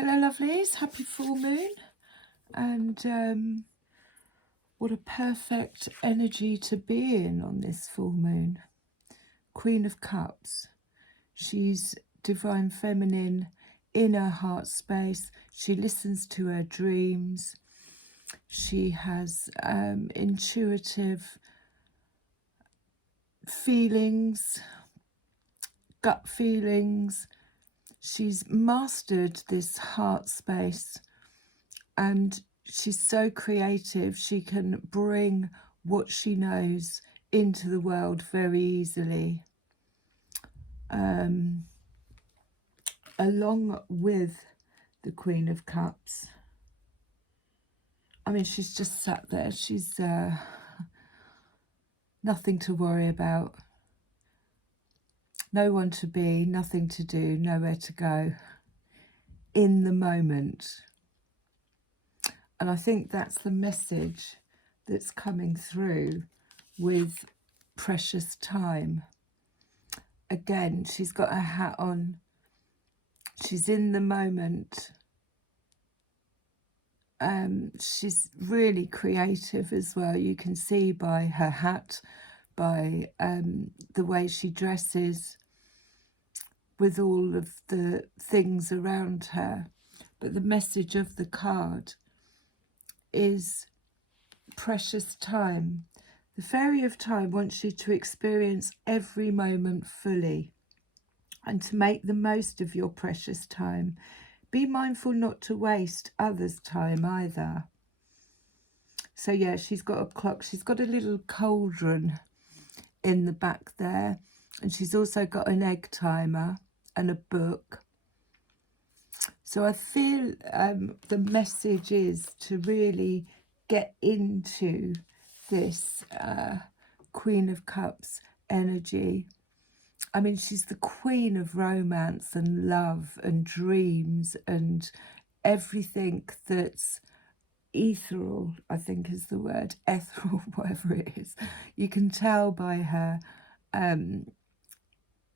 Hello lovelies, happy full moon, and what a perfect energy to be in on this full moon. Queen of Cups, she's divine feminine in her heart space. She listens to her dreams. She has intuitive feelings, gut feelings. She's mastered this heart space, and she's so creative. She can bring what she knows into the world very easily. Along with the Queen of Cups, I mean, she's just sat there. She's nothing to worry about. No one to be, nothing to do, nowhere to go. In the moment. And I think that's the message that's coming through with precious time. Again, she's got her hat on. She's in the moment. She's really creative as well. You can see by her hat, by the way she dresses, with all of the things around her. But the message of the card is precious time. The Fairy of Time wants you to experience every moment fully and to make the most of your precious time. Be mindful not to waste others' time either. So yeah, she's got a clock. She's got a little cauldron in the back there, and she's also got an egg timer and a book. So I feel the message is to really get into this Queen of Cups energy. I mean, she's the queen of romance and love and dreams and everything that's ethereal, I think is the word, ethereal, whatever it is. You can tell by her,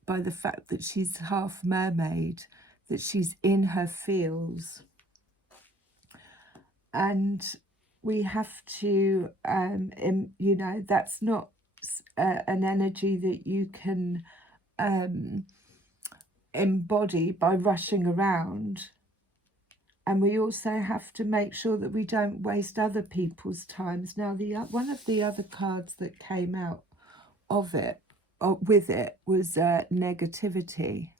by the fact that she's half mermaid, that she's in her feels. And we have to, you know, that's not an energy that you can embody by rushing around. And we also have to make sure that we don't waste other people's times. Now, one of the other cards that came out of it, or with it, was negativity.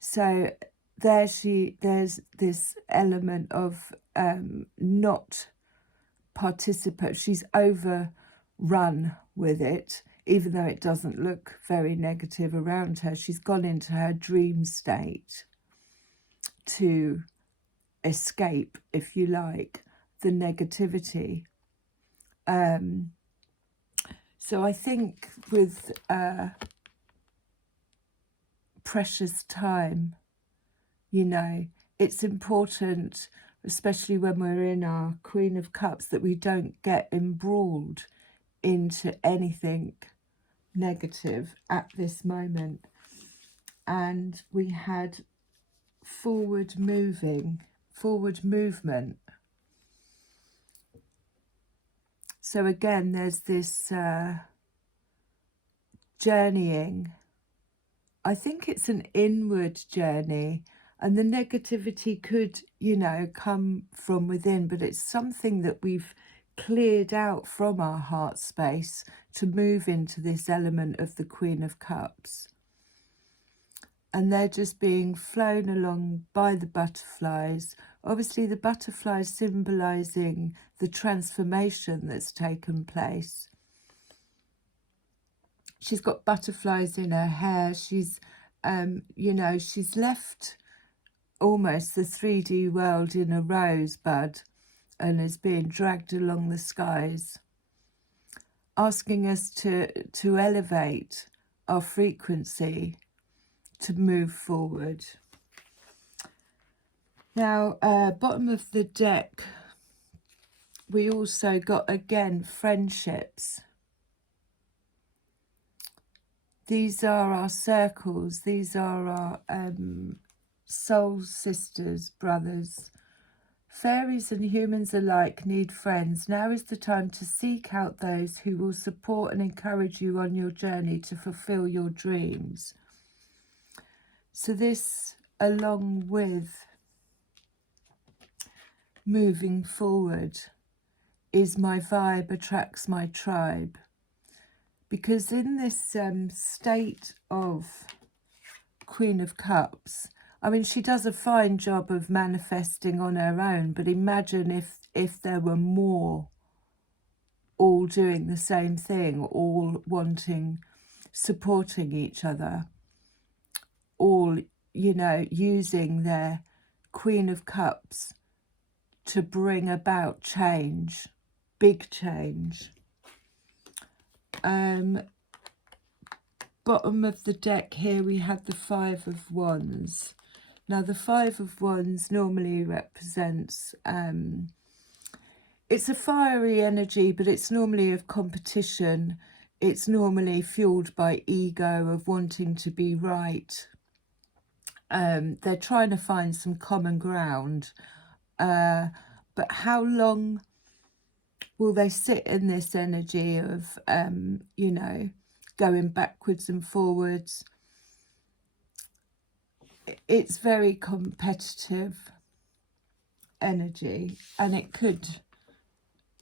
So there's this element of not participate. She's overrun with it, even though it doesn't look very negative around her. She's gone into her dream state to escape, if you like, the negativity. So I think with precious time, you know, it's important, especially when we're in our Queen of Cups, that we don't get embroiled into anything negative at this moment. And we had forward movement. So again, there's this journeying. I think it's an inward journey, and the negativity could, you know, come from within, but it's something that we've cleared out from our heart space to move into this element of the Queen of Cups. And they're just being flown along by the butterflies. Obviously, the butterflies symbolising the transformation that's taken place. She's got butterflies in her hair. She's, you know, she's left almost the 3D world in a rosebud and is being dragged along the skies, asking us to elevate our frequency, to move forward. Now, bottom of the deck, we also got, again, friendships. These are our circles. These are our soul sisters, brothers. Fairies and humans alike need friends. Now is the time to seek out those who will support and encourage you on your journey to fulfill your dreams. So this, along with moving forward, is my vibe attracts my tribe. Because in this state of Queen of Cups, I mean, she does a fine job of manifesting on her own, but imagine if there were more all doing the same thing, all wanting, supporting each other, all, you know, using their Queen of Cups to bring about change, big change. Bottom of the deck here we have the Five of Wands. Now the Five of Wands normally represents, it's a fiery energy, but it's normally of competition. It's normally fueled by ego, of wanting to be right. They're trying to find some common ground. But how long will they sit in this energy of, you know, going backwards and forwards? It's very competitive energy, and it could,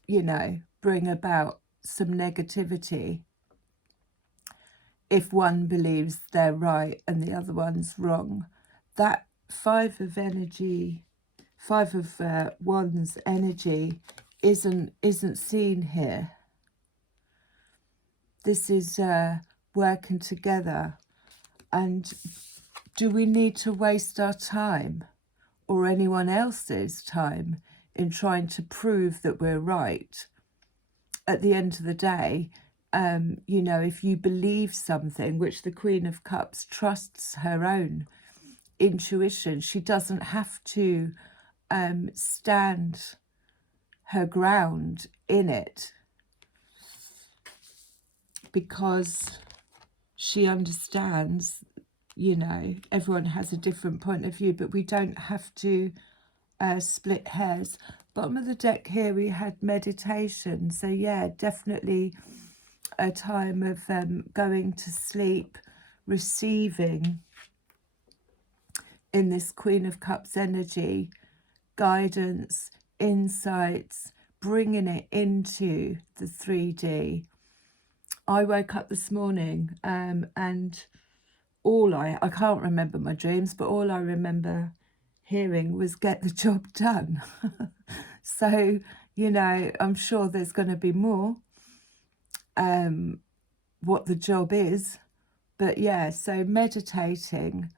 you know, bring about some negativity if one believes they're right and the other one's wrong. That Five of Wands energy isn't seen here. This is working together. And do we need to waste our time or anyone else's time in trying to prove that we're right? At the end of the day, you know, if you believe something, which the Queen of Cups trusts her own intuition, she doesn't have to stand her ground in it, because she understands, you know, everyone has a different point of view, but we don't have to split hairs. Bottom of the deck here we had meditation. So yeah, definitely a time of going to sleep, receiving in this Queen of Cups energy guidance, insights, bringing it into the 3D. I woke up this morning and I can't remember my dreams, but all I remember hearing was get the job done. So, you know, I'm sure there's going to be more what the job is. But yeah, so meditating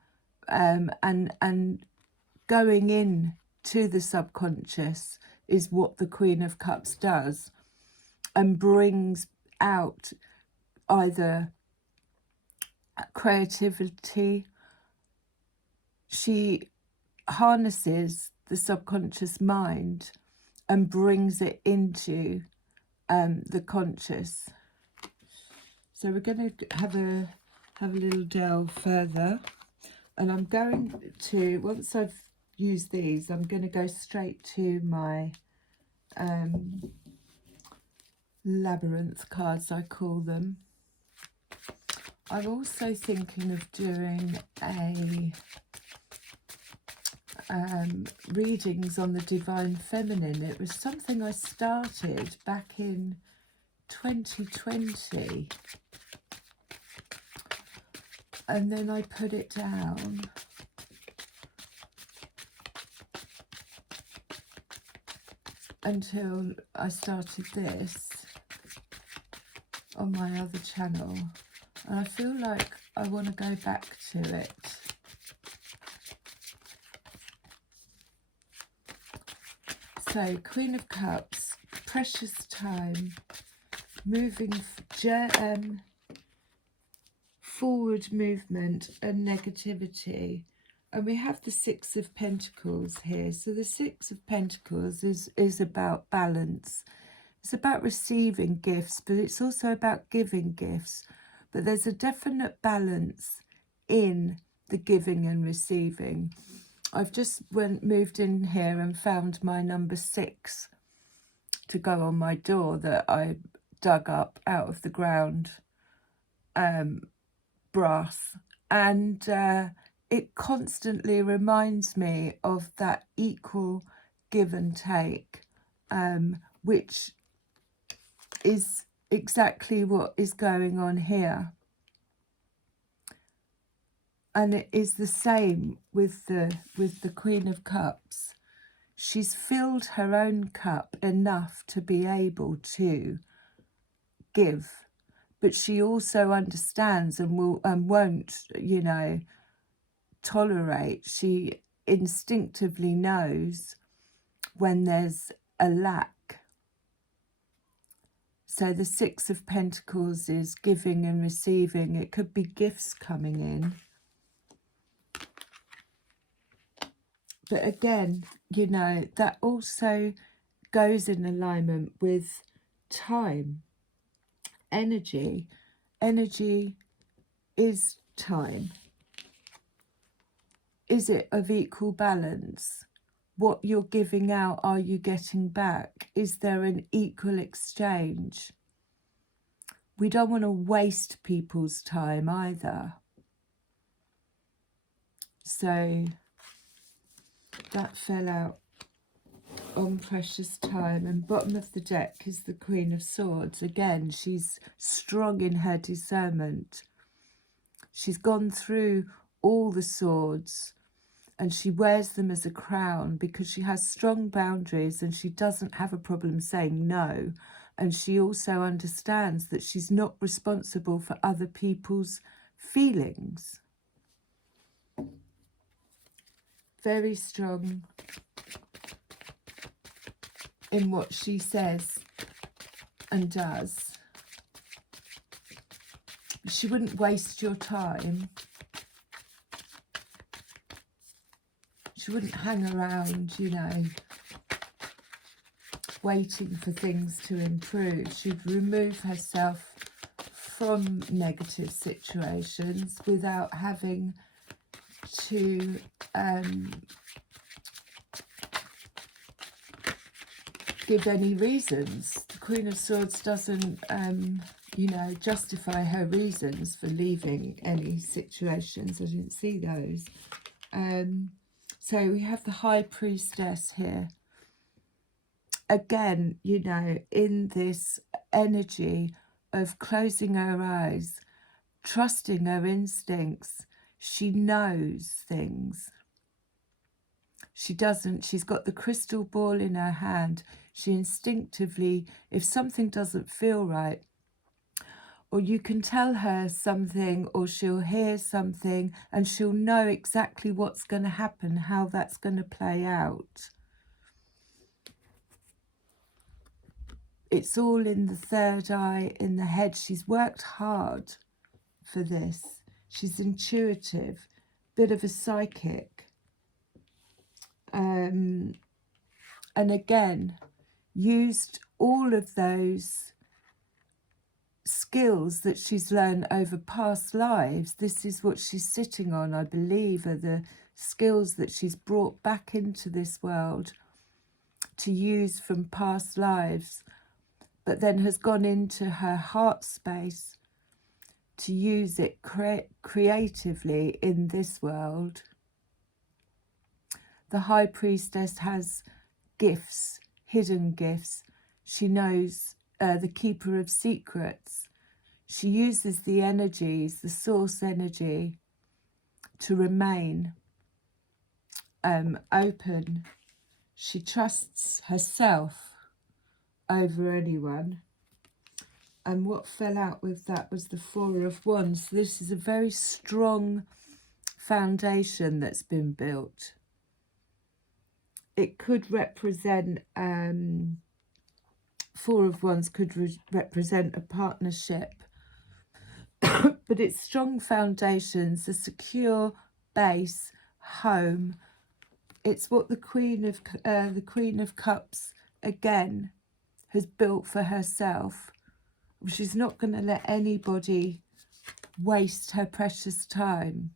and going in to the subconscious is what the Queen of Cups does, and brings out either creativity. She harnesses the subconscious mind and brings it into the conscious. So we're going to have a little delve further, and I'm going to, once I've used these, I'm going to go straight to my labyrinth cards, I call them. I'm also thinking of doing a readings on the Divine Feminine. It was something I started back in 2020, and then I put it down. Until I started this on my other channel, and I feel like I want to go back to it. So, Queen of Cups, precious time, moving, forward movement and negativity. And we have the Six of Pentacles here. So the Six of Pentacles is about balance. It's about receiving gifts, but it's also about giving gifts. But there's a definite balance in the giving and receiving. I've just moved in here and found my number 6 to go on my door that I dug up out of the ground, brass, and it constantly reminds me of that equal give and take, which is exactly what is going on here. And it is the same with the Queen of Cups. She's filled her own cup enough to be able to give, but she also understands and won't, you know, tolerate. She instinctively knows when there's a lack. So the 6 of Pentacles is giving and receiving. It could be gifts coming in. But again, you know, that also goes in alignment with time, energy. Energy is time. Is it of equal balance? What you're giving out, are you getting back? Is there an equal exchange? We don't want to waste people's time either. So that fell out on precious time. And bottom of the deck is the Queen of Swords. Again, she's strong in her discernment. She's gone through all the swords and she wears them as a crown because she has strong boundaries and she doesn't have a problem saying no. And she also understands that she's not responsible for other people's feelings. Very strong in what she says and does. She wouldn't waste your time. She wouldn't hang around, you know, waiting for things to improve. She'd remove herself from negative situations without having to give any reasons. The Queen of Swords doesn't, you know, justify her reasons for leaving any situations. I didn't see those. So we have the High Priestess here. Again, you know, in this energy of closing her eyes, trusting her instincts, she knows things. She doesn't, she's got the crystal ball in her hand. She instinctively, if something doesn't feel right, or you can tell her something, or she'll hear something, and she'll know exactly what's going to happen, how that's going to play out. It's all in the third eye, in the head. She's worked hard for this. She's intuitive, bit of a psychic. And again, used all of those skills that she's learned over past lives. This is what she's sitting on, I believe, are the skills that she's brought back into this world to use from past lives, but then has gone into her heart space to use it creatively in this world. The High Priestess has gifts, hidden gifts. She knows the Keeper of Secrets. She uses the energies, the source energy, to remain open. She trusts herself over anyone. And what fell out with that was the Four of Wands. This is a very strong foundation that's been built. It could represent, Four of Wands could represent a partnership. But it's strong foundations, a secure base, home. It's what the Queen of Cups, again, has built for herself. She's not going to let anybody waste her precious time.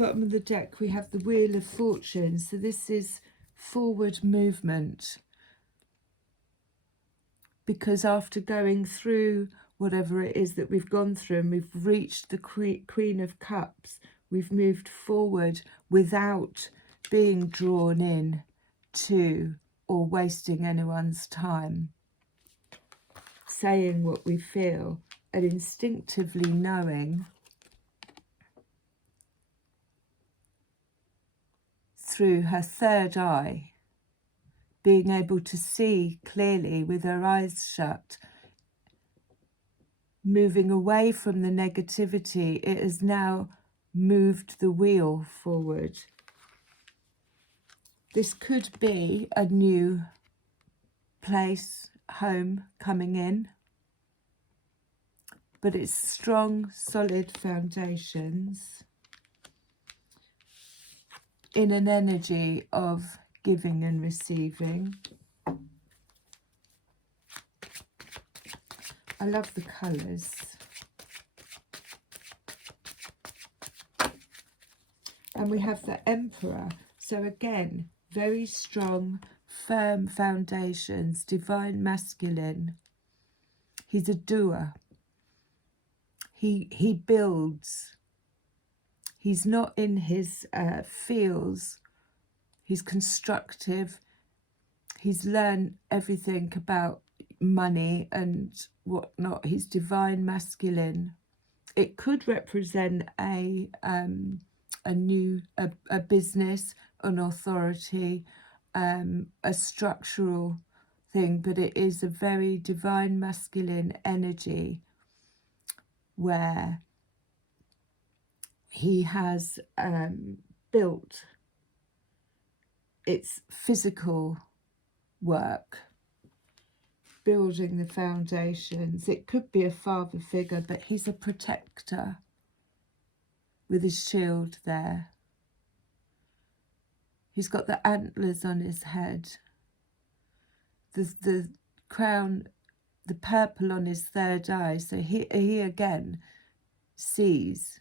bottom of the deck we have the Wheel of Fortune. So this is forward movement, because after going through whatever it is that we've gone through and we've reached the Queen of Cups, we've moved forward without being drawn in to or wasting anyone's time, saying what we feel and instinctively knowing through her third eye, being able to see clearly with her eyes shut, moving away from the negativity. It has now moved the wheel forward. This could be a new place, home coming in, but it's strong, solid foundations in an energy of giving and receiving. I love the colours. And we have the Emperor. So again, very strong, firm foundations, divine masculine. He's a doer. He builds. He's not in his feels. He's constructive. He's learned everything about money and whatnot. He's divine masculine. It could represent a business, an authority, a structural thing, but it is a very divine masculine energy where he has built its physical work, building the foundations. It could be a father figure, but he's a protector with his shield there. He's got the antlers on his head, the crown, the purple on his third eye. So he again sees.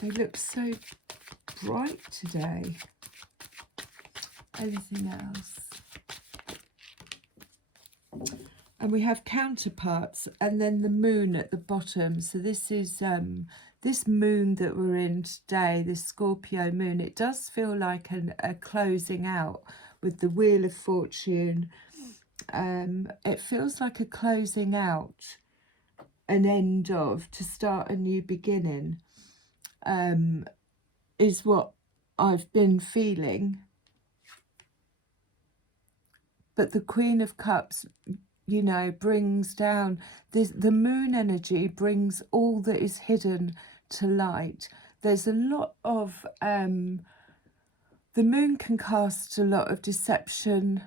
They look so bright today. Anything else? And we have counterparts, and then the moon at the bottom. So this is this moon that we're in today, this Scorpio moon. It does feel like a closing out with the Wheel of Fortune. It feels like a closing out, an end of, to start a new beginning, is what I've been feeling. But the Queen of Cups, you know, brings down this, the moon energy brings all that is hidden to light. There's a lot of the moon can cast a lot of deception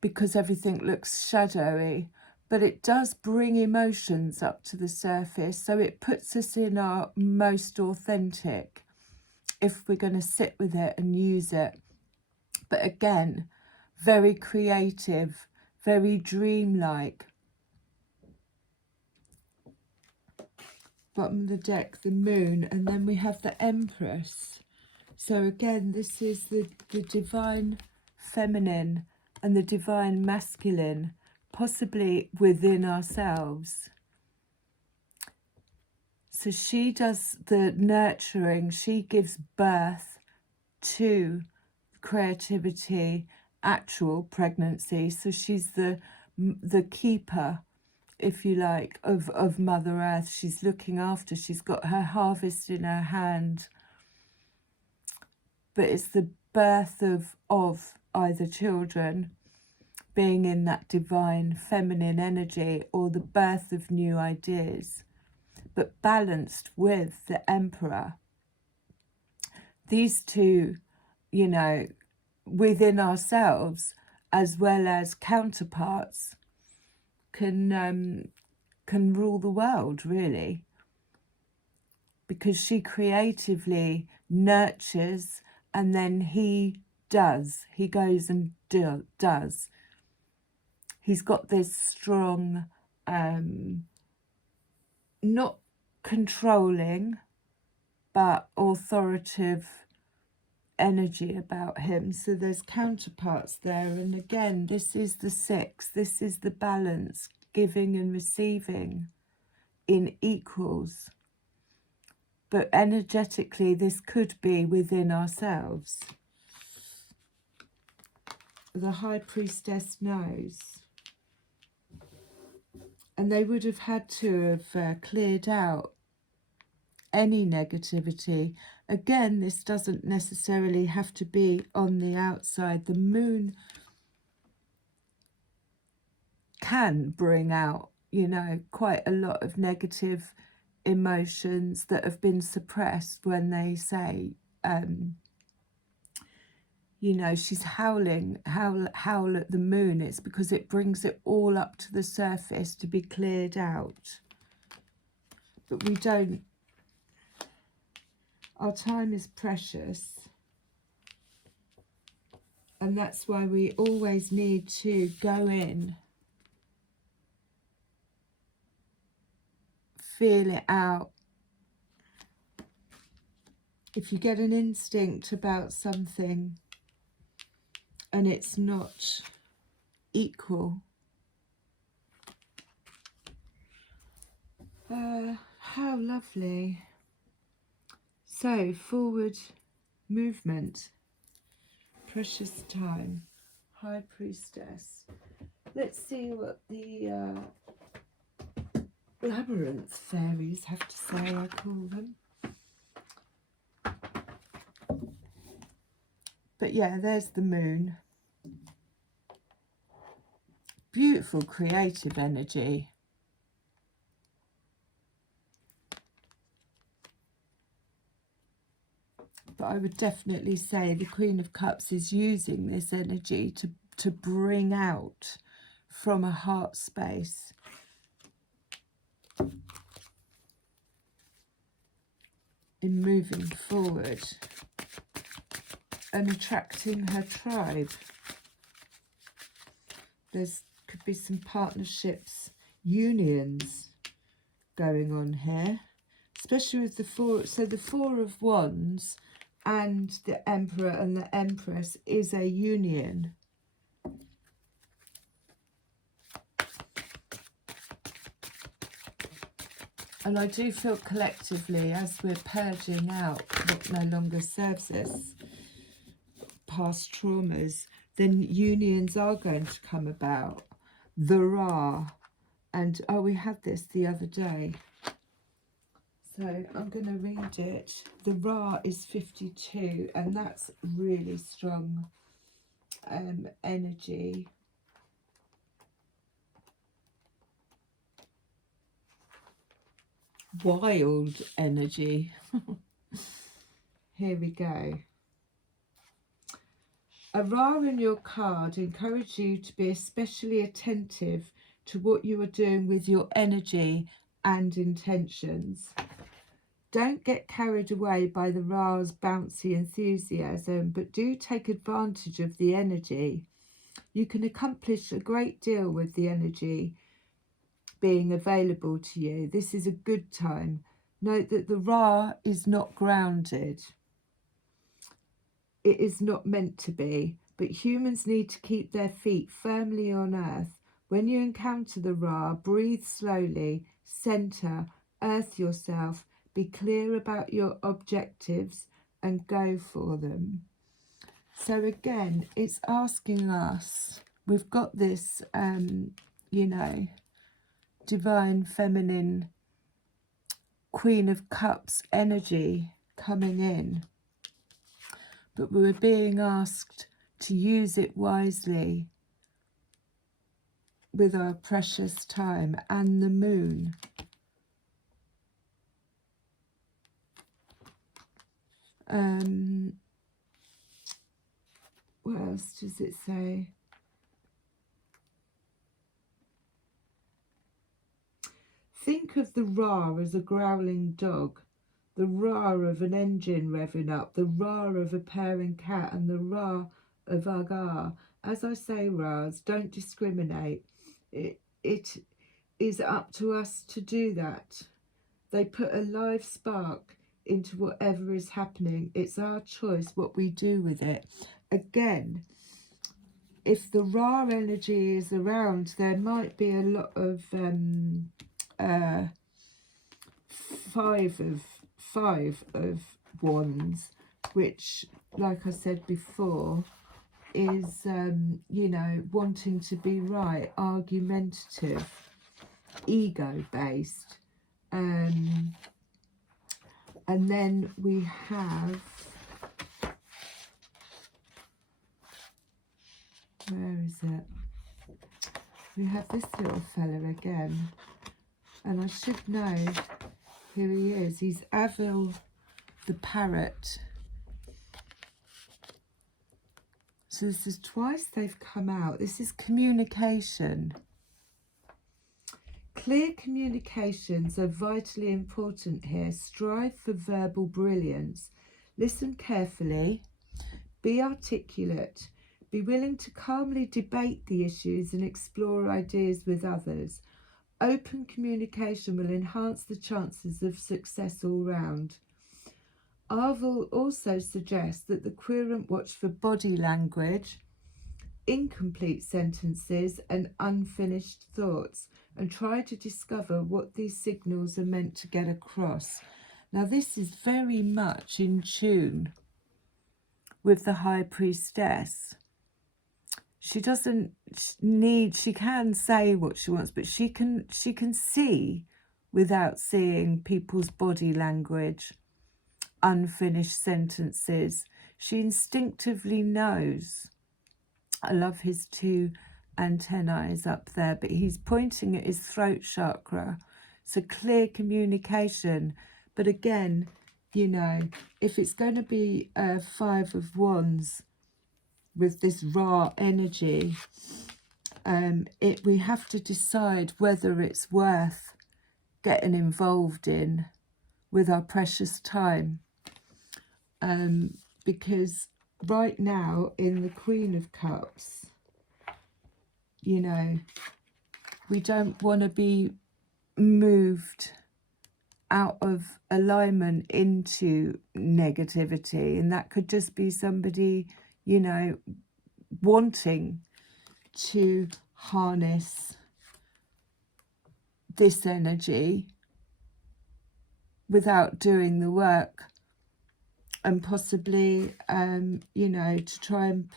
because everything looks shadowy, but it does bring emotions up to the surface, so it puts us in our most authentic if we're going to sit with it and use it. But again, very creative, very dreamlike. Bottom of the deck, the moon, and then we have the Empress. So again, this is the divine feminine and the divine masculine, possibly within ourselves. So she does the nurturing, she gives birth to creativity, actual pregnancy. So she's the keeper, if you like, of Mother Earth. She's looking after, she's got her harvest in her hand. But it's the birth of either children, being in that divine feminine energy, or the birth of new ideas, but balanced with the Emperor. These two, you know, within ourselves as well as counterparts, can rule the world, really, because she creatively nurtures, and then he goes and does. He's got this strong not controlling, but authoritative energy about him. So there's counterparts there. And again, this is the 6. This is the balance, giving and receiving in equals. But energetically, this could be within ourselves. The High Priestess knows. And they would have had to have cleared out any negativity. Again, this doesn't necessarily have to be on the outside. The moon can bring out, you know, quite a lot of negative emotions that have been suppressed. When they say, you know, she's howling, howl at the moon, it's because it brings it all up to the surface to be cleared out. But we don't, our time is precious. And that's why we always need to go in, feel it out. If you get an instinct about something and it's not equal, how lovely. So, forward movement, precious time, High Priestess. Let's see what the labyrinth fairies have to say, I call them. But yeah, there's the moon. Beautiful creative energy. But I would definitely say the Queen of Cups is using this energy to bring out from a heart space in moving forward and attracting her tribe. There's could be some partnerships, unions going on here, especially with the 4. So the 4 of Wands and the Emperor and the Empress is a union. And I do feel collectively, as we're purging out what no longer serves us, past traumas, then unions are going to come about. The Ra, and oh, we had this the other day. So I'm going to read it. The Ra is 52, and that's really strong energy. Wild energy. Here we go. A Ra in your card encourages you to be especially attentive to what you are doing with your energy and intentions. Don't get carried away by the Ra's bouncy enthusiasm, but do take advantage of the energy. You can accomplish a great deal with the energy being available to you. This is a good time. Note that the Ra is not grounded. It is not meant to be, but humans need to keep their feet firmly on earth. When you encounter the Ra, breathe slowly, center, earth yourself, be clear about your objectives and go for them. So again, it's asking us, we've got this, you know, divine feminine Queen of Cups energy coming in. But we're being asked to use it wisely with our precious time and the moon. What else does it say? Think of the Ra as a growling dog, the Ra of an engine revving up, the Ra of a purring cat, and the Ra of Agar. As I say, Ras, don't discriminate. It is up to us to do that. They put a live spark into whatever is happening. It's our choice what we do with it. Again, if the raw energy is around, there might be a lot of five of wands, which, like I said before, is you know, wanting to be right, argumentative, ego based. And then we have, where is it? We have this little fella again, and I should know who he is. He's Avil the parrot. So this is twice they've come out. This is communication. Clear communications are vitally important here. Strive for verbal brilliance. Listen carefully. Be articulate. Be willing to calmly debate the issues and explore ideas with others. Open communication will enhance the chances of success all round. Arvel also suggests that the querent watch for body language, incomplete sentences and unfinished thoughts, and try to discover what these signals are meant to get across. Now this is very much in tune with the High Priestess. She doesn't need, she can say what she wants, but she can see without seeing people's body language, unfinished sentences. She instinctively knows. I love his two antennae up there, but he's pointing at his throat chakra. So clear communication. But again, you know, if it's going to be a Five of Wands with this raw energy, we have to decide whether it's worth getting involved in with our precious time. Because right now in the Queen of Cups, you know, we don't want to be moved out of alignment into negativity, and that could just be somebody, you know, wanting to harness this energy without doing the work, and possibly you know, to try and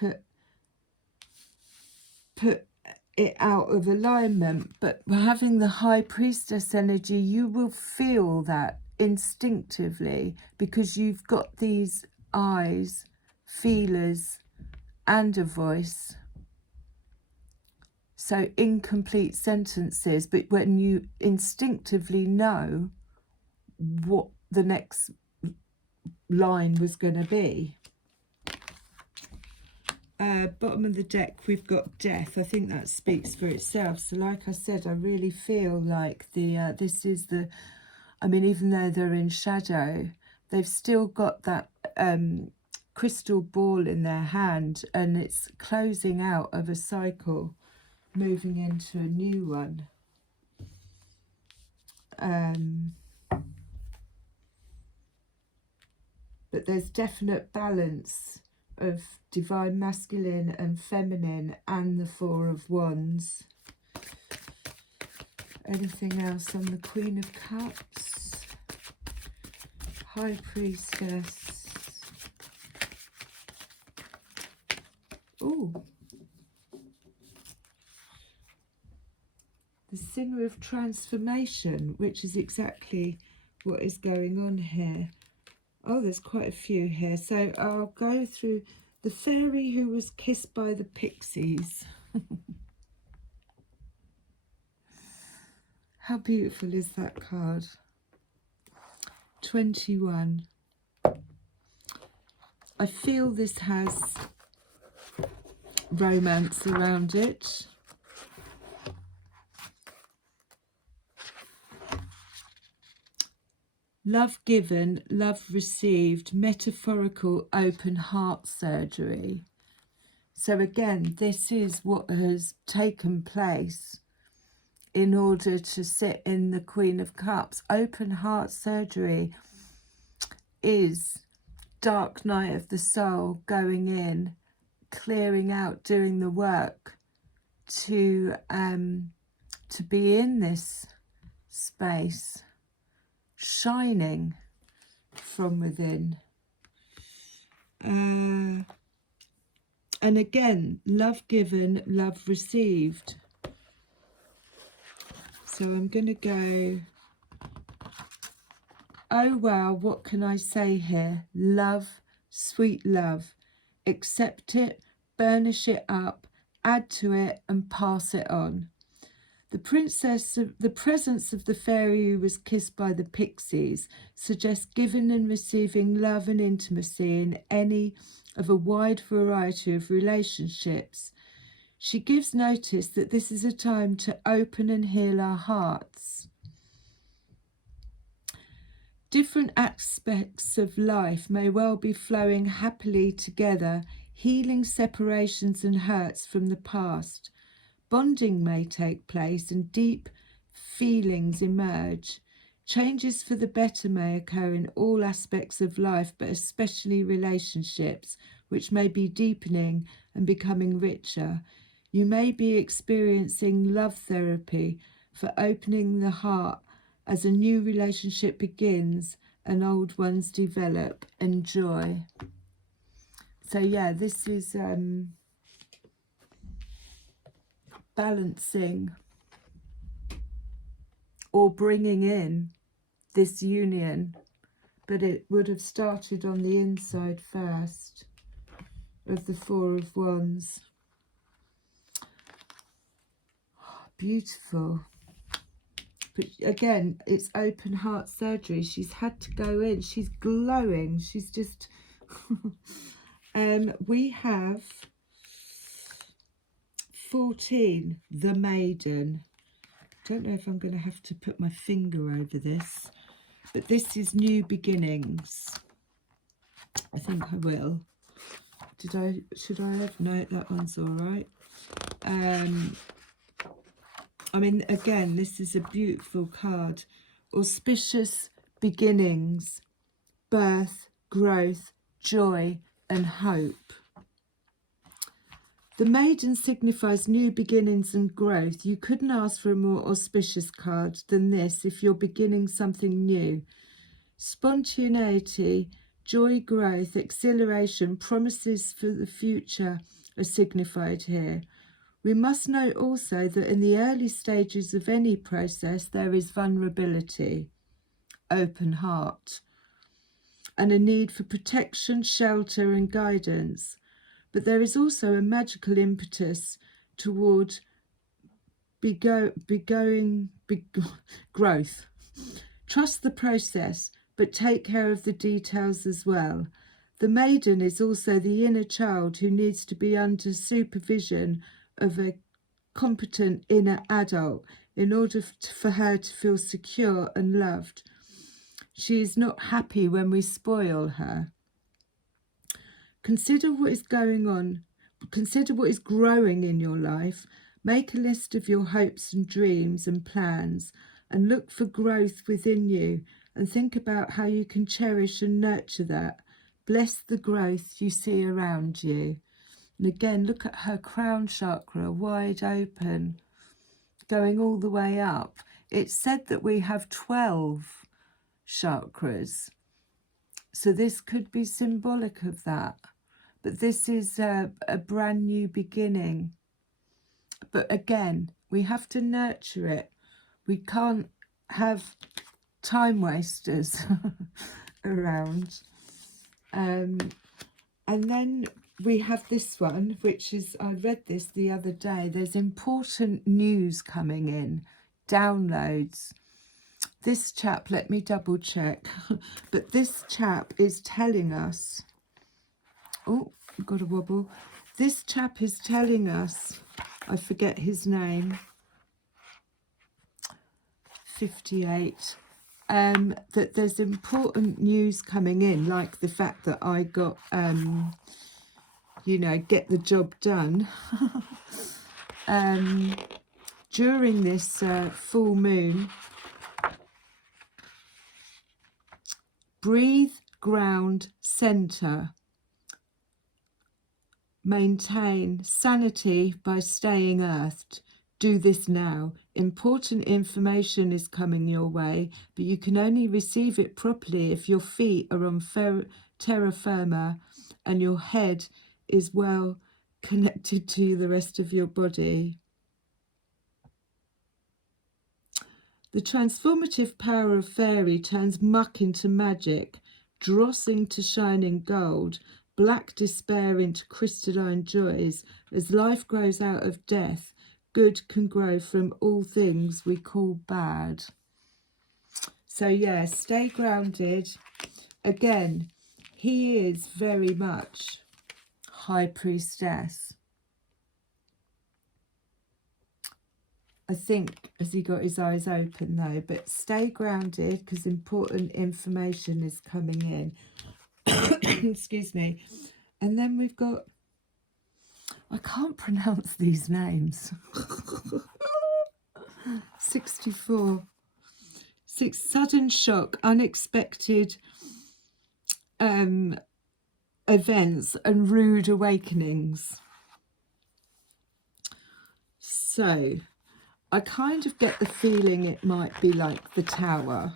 put it out of alignment. But having the High Priestess energy, you will feel that instinctively, because you've got these eyes, feelers and a voice. So incomplete sentences, but when you instinctively know what the next line was going to be. Bottom of the deck, we've got death. I think that speaks for itself. So like I said, I really feel like this is the, I mean, even though they're in shadow, they've still got that crystal ball in their hand, and it's closing out of a cycle, moving into a new one. But there's definite balance of divine masculine and feminine, and the Four of Wands. Anything else on the Queen of Cups? High Priestess. Ooh. The Singer of Transformation, which is exactly what is going on here. Oh, there's quite a few here. So I'll go through the fairy who was kissed by the pixies. How beautiful is that card? 21. I feel this has romance around it. Love given, love received, metaphorical open heart surgery. So again, this is what has taken place in order to sit in the Queen of Cups. Open heart surgery is dark night of the soul, going in, clearing out, doing the work to be in this space, shining from within. And again, love given, love received. So I'm going to go, oh wow, what can I say here? Love, sweet love. Accept it, burnish it up, add to it and pass it on. The presence of the fairy who was kissed by the pixies suggests giving and receiving love and intimacy in any of a wide variety of relationships. She gives notice that this is a time to open and heal our hearts. Different aspects of life may well be flowing happily together, healing separations and hurts from the past. Bonding may take place and deep feelings emerge. Changes for the better may occur in all aspects of life, but especially relationships, which may be deepening and becoming richer. You may be experiencing love therapy for opening the heart as a new relationship begins and old ones develop. Enjoy. So yeah, this is balancing or bringing in this union, but it would have started on the inside first of the Four of Wands. Beautiful. But again, it's open heart surgery. She's had to go in. She's glowing. She's just we have 14, the Maiden. Don't know if I'm going to have to put my finger over this, but this is new beginnings. I think I will. Should I have? No, that one's all right. I mean, again, this is a beautiful card. Auspicious beginnings, birth, growth, joy, and hope. The Maiden signifies new beginnings and growth. You couldn't ask for a more auspicious card than this if you're beginning something new. Spontaneity, joy, growth, exhilaration, promises for the future are signified here. We must note also that in the early stages of any process, there is vulnerability, open heart, and a need for protection, shelter, and guidance. But there is also a magical impetus toward growth. Trust the process, but take care of the details as well. The Maiden is also the inner child who needs to be under supervision of a competent inner adult in order for her to feel secure and loved. She is not happy when we spoil her. Consider what is going on. Consider what is growing in your life. Make a list of your hopes and dreams and plans and look for growth within you and think about how you can cherish and nurture that. Bless the growth you see around you. And again, look at her crown chakra, wide open, going all the way up. It's said that we have 12 chakras. So this could be symbolic of that. But this is a brand new beginning. But again, we have to nurture it. We can't have time wasters around. And then we have this one, which is, I read this the other day. There's important news coming in, downloads. This chap, let me double check, but this chap is telling us, oh, I've got a wobble. This chap is telling us, I forget his name, 58, that there's important news coming in, like the fact that I got, you know, get the job done. during this full moon, breathe, ground, center. Maintain sanity by staying earthed. Do this now. Important information is coming your way, but you can only receive it properly if your feet are on terra firma and your head is well connected to the rest of your body. The transformative power of fairy turns muck into magic, dross into shining gold, black despair into crystalline joys. As life grows out of death, good can grow from all things we call bad. So yeah, stay grounded. Again, he is very much High Priestess. I think, has he got his eyes open though? But stay grounded because important information is coming in. Excuse me. And then we've got, I can't pronounce these names. 64. Sudden shock, unexpected events and rude awakenings. So I kind of get the feeling it might be like the Tower.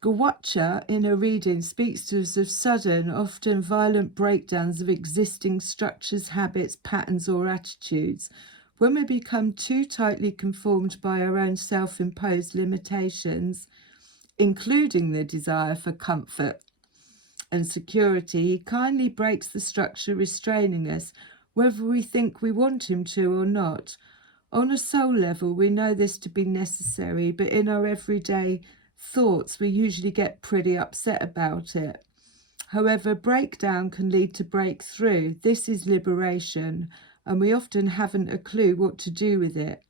Gawacha in a reading speaks to us of sudden, often violent breakdowns of existing structures, habits, patterns or attitudes. When we become too tightly conformed by our own self-imposed limitations, including the desire for comfort and security, he kindly breaks the structure restraining us, whether we think we want him to or not. On a soul level, we know this to be necessary, but in our everyday thoughts, we usually get pretty upset about it. However, breakdown can lead to breakthrough. This is liberation, and we often haven't a clue what to do with it.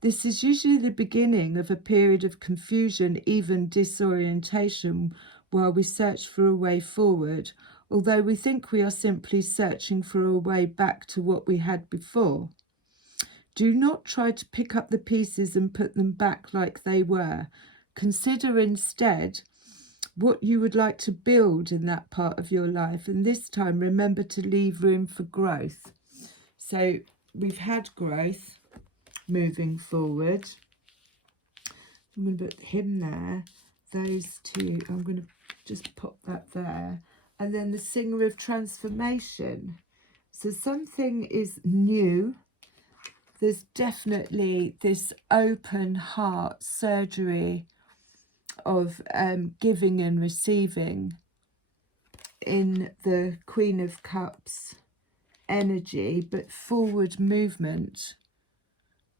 This is usually the beginning of a period of confusion, even disorientation, while we search for a way forward, although we think we are simply searching for a way back to what we had before. Do not try to pick up the pieces and put them back like they were. Consider instead what you would like to build in that part of your life, and this time remember to leave room for growth. So we've had growth moving forward. I'm going to put him there, those two, I'm going to just pop that there, and then the Singer of Transformation. So something is new. There's definitely this open heart surgery of giving and receiving in the Queen of Cups energy, but forward movement,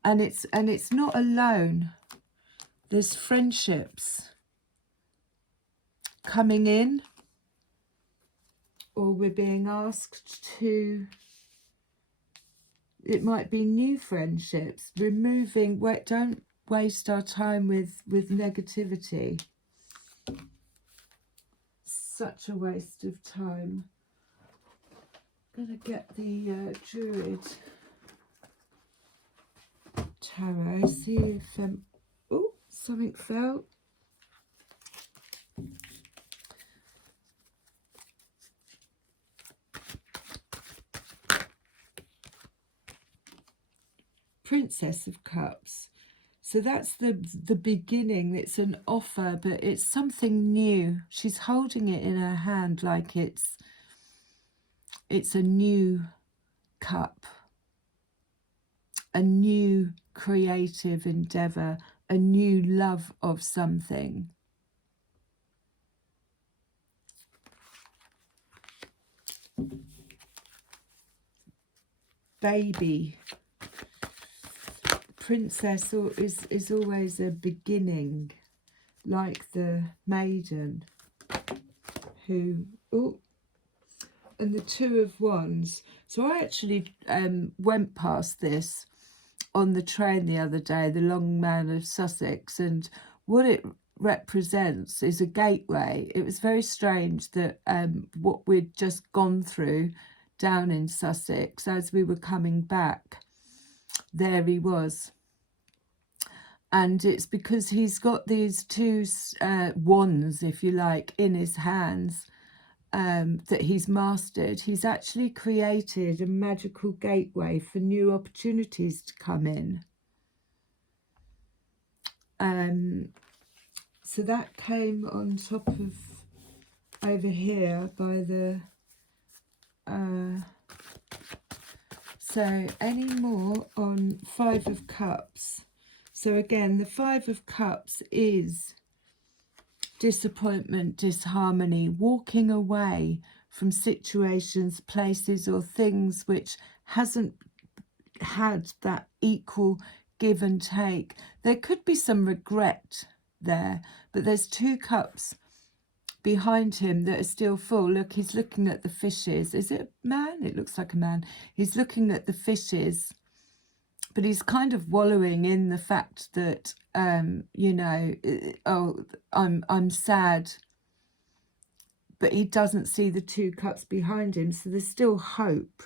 and it's not alone. There's friendships coming in, or we're being asked to, it might be new friendships, removing, don't waste our time with negativity. Such a waste of time. Gonna get the Druid Tarot, see if oh, something fell. Princess of Cups. So that's the beginning. It's an offer, but it's something new. She's holding it in her hand like it's a new cup, a new creative endeavor, a new love of something. Baby. Princess is always a beginning, like the maiden who, oh, and the Two of Wands. So I actually went past this on the train the other day, the Long Man of Sussex, and what it represents is a gateway. It was very strange that what we'd just gone through down in Sussex, as we were coming back, there he was. And it's because he's got these two wands, if you like, in his hands that he's mastered. He's actually created a magical gateway for new opportunities to come in. So that came on top of over here by the... so any more on Five of Cups? So again, the Five of Cups is disappointment, disharmony, walking away from situations, places or things which hasn't had that equal give and take. There could be some regret there, but there's two cups behind him that are still full. Look, he's looking at the fishes. Is it a man? It looks like a man. He's looking at the fishes, but he's kind of wallowing in the fact that you know, oh, I'm sad, but he doesn't see the two cups behind him, so there's still hope.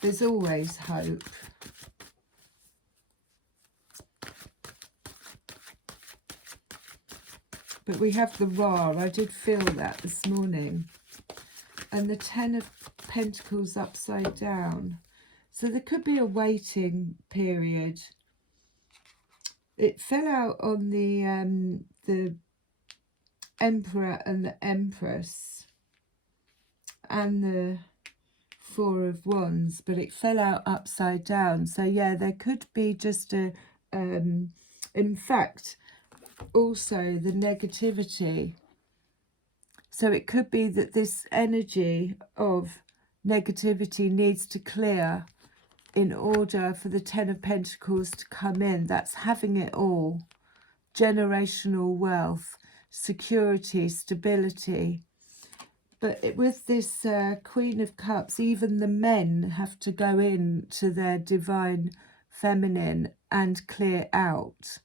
There's always hope. But we have the Ra. I did feel that this morning. And the Ten of Pentacles upside down. So there could be a waiting period. It fell out on the Emperor and the Empress and the Four of Wands, but it fell out upside down. So yeah, there could be just a in fact also the negativity. So it could be that this energy of negativity needs to clear in order for the Ten of Pentacles to come in. That's having it all. Generational wealth, security, stability. But with this Queen of Cups, even the men have to go in to their divine feminine and clear out.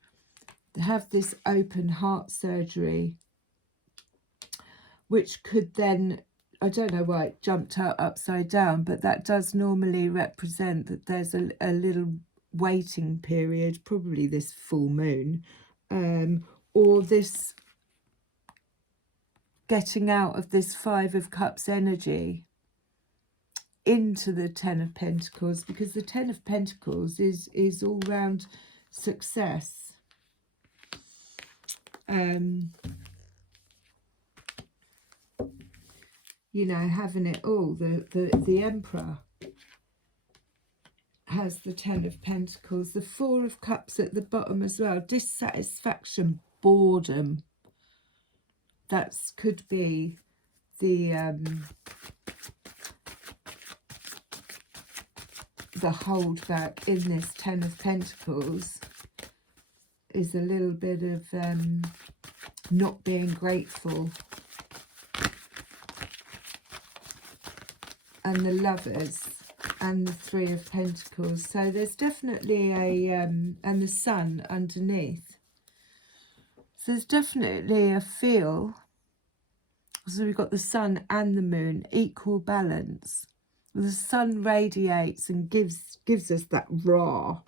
They have this open heart surgery, which could then, I don't know why it jumped out upside down, but that does normally represent that there's a little waiting period, probably this full moon, or this getting out of this Five of Cups energy into the Ten of Pentacles, because the Ten of Pentacles is all round success. You know, having it all. The Emperor has the Ten of Pentacles. The Four of Cups at the bottom as well. Dissatisfaction, boredom. That could be the holdback in this Ten of Pentacles, is a little bit of not being grateful. And the Lovers and the Three of Pentacles. So there's definitely a and the Sun underneath. So there's definitely a feel. So we've got the Sun and the Moon, equal balance. The Sun radiates and gives us that raw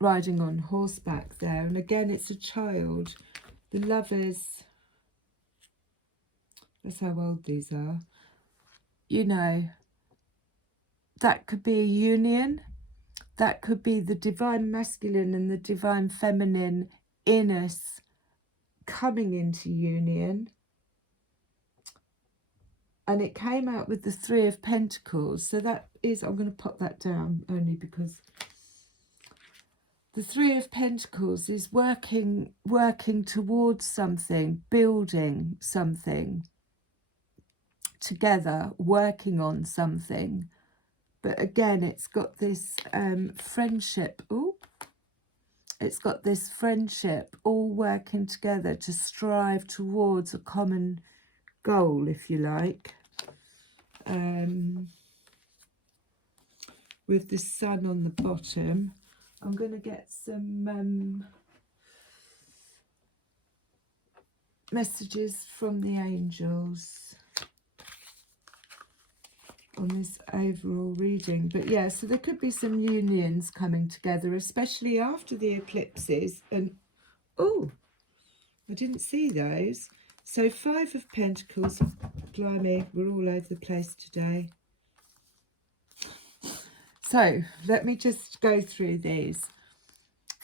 riding on horseback there. And again, it's a child. The Lovers, that's how old these are. You know, that could be a union. That could be the divine masculine and the divine feminine in us coming into union. And it came out with the Three of Pentacles. So that is, I'm going to pop that down only because the Three of Pentacles is working towards something, building something together, working on something. But again, it's got this friendship. Ooh, it's got this friendship, all working together to strive towards a common goal, if you like. With the Sun on the bottom. I'm going to get some messages from the angels on this overall reading. But yeah, so there could be some unions coming together, especially after the eclipses. And oh, I didn't see those. So 5 of Pentacles. Blimey, we're all over the place today. So let me just go through these.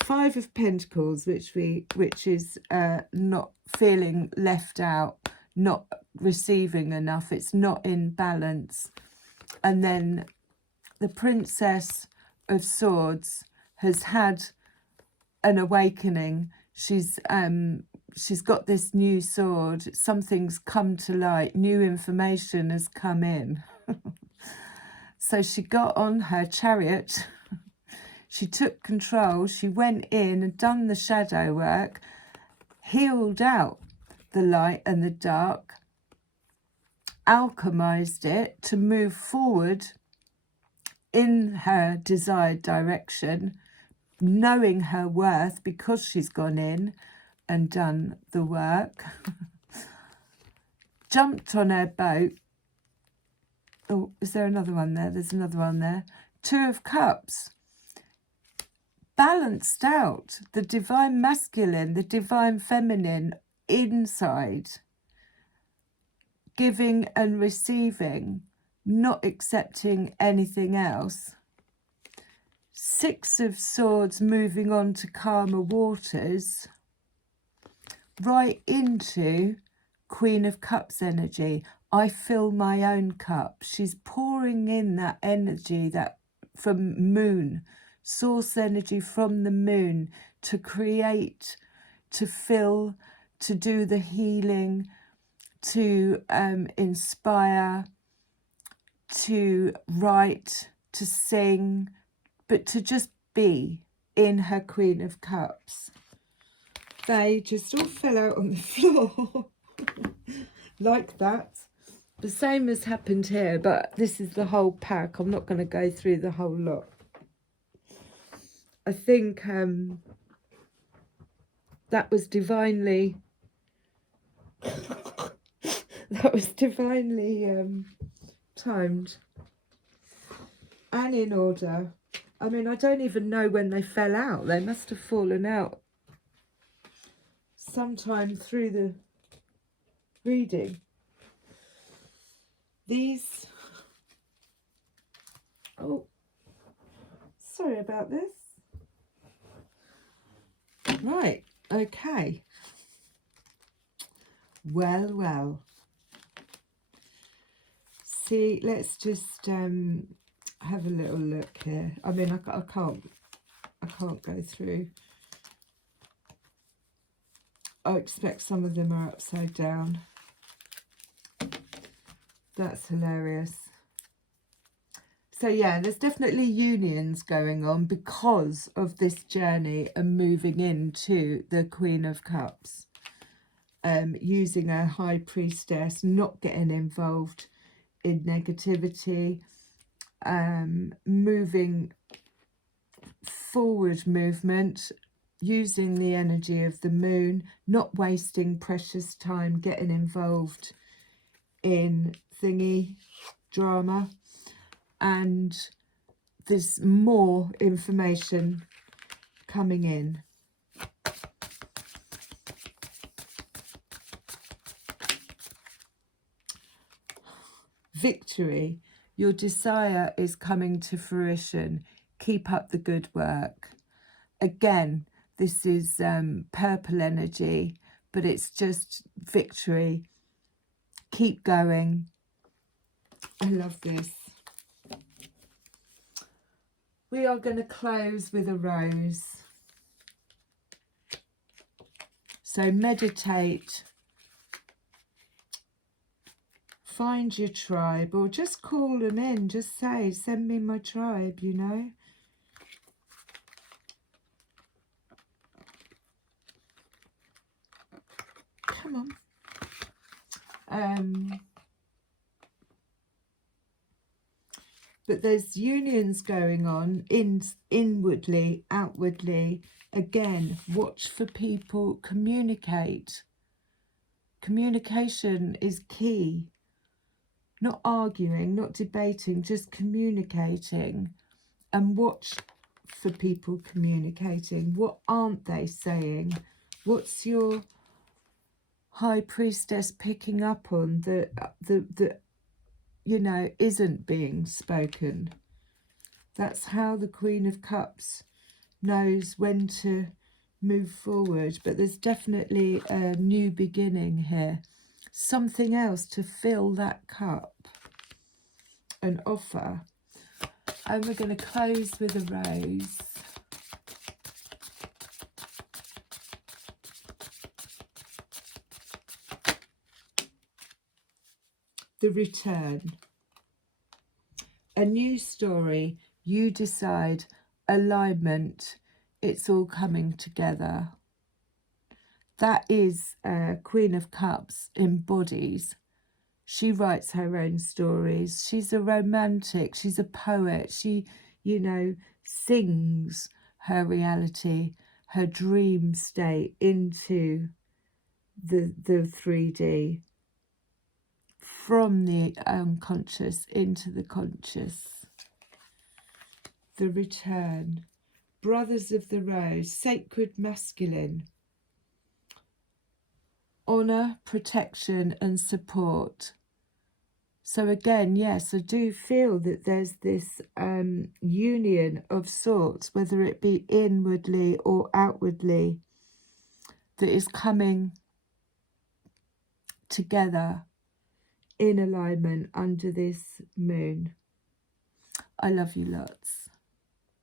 5 of Pentacles, which is not feeling left out, not receiving enough, it's not in balance. And then the Princess of Swords has had an awakening. She's got this new sword. Something's come to light. New information has come in. So she got on her chariot. She took control. She went in and done the shadow work, healed out the light and the dark, alchemized it to move forward in her desired direction, knowing her worth because she's gone in and done the work. Jumped on her boat. Oh, is there another one there? There's another one there. 2 of Cups. Balanced out the divine masculine, the divine feminine inside. Giving and receiving, not accepting anything else. 6 of Swords moving on to calmer waters. Right into Queen of Cups energy. I fill my own cup. She's pouring in that energy that from moon, source energy from the moon to create, to fill, to do the healing, to inspire, to write, to sing, but to just be in her Queen of Cups. They just all fell out on the floor like that. The same has happened here, but this is the whole pack. I'm not going to go through the whole lot. I think that was divinely timed and in order. I mean, I don't even know when they fell out. They must have fallen out sometime through the reading. These, oh, sorry about this. Right, okay. Well. See, let's just have a little look here. I mean, I can't go through. I expect some of them are upside down. That's hilarious. So yeah, there's definitely unions going on because of this journey and moving into the Queen of Cups. Using a High Priestess, not getting involved in negativity, moving forward movement, using the energy of the moon, not wasting precious time getting involved in thingy drama. And there's more information coming in. Victory. Your desire is coming to fruition. Keep up the good work. Again, this is purple energy, but it's just victory. Keep going. I love this. We are going to close with a rose. So meditate. Find your tribe, or just call them in. Just say, send me my tribe, you know. Come on. But there's unions going on inwardly, outwardly. Again, watch for people, communicate. Communication is key. Not arguing, not debating, just communicating. And watch for people communicating. What aren't they saying? What's your High Priestess picking up on that you know, isn't being spoken? That's how the Queen of Cups knows when to move forward. But there's definitely a new beginning here. Something else to fill that cup, an offer. And we're going to close with a rose. The return. A new story. You decide. Alignment. It's all coming together. That is Queen of Cups embodies. She writes her own stories. She's a romantic. She's a poet. She, you know, sings her reality, her dream state into the 3D, from the unconscious into the conscious. The return. Brothers of the Rose, sacred masculine. Honour, protection and support. So again, yes, I do feel that there's this union of sorts, whether it be inwardly or outwardly, that is coming together in alignment under this moon. I love you lots.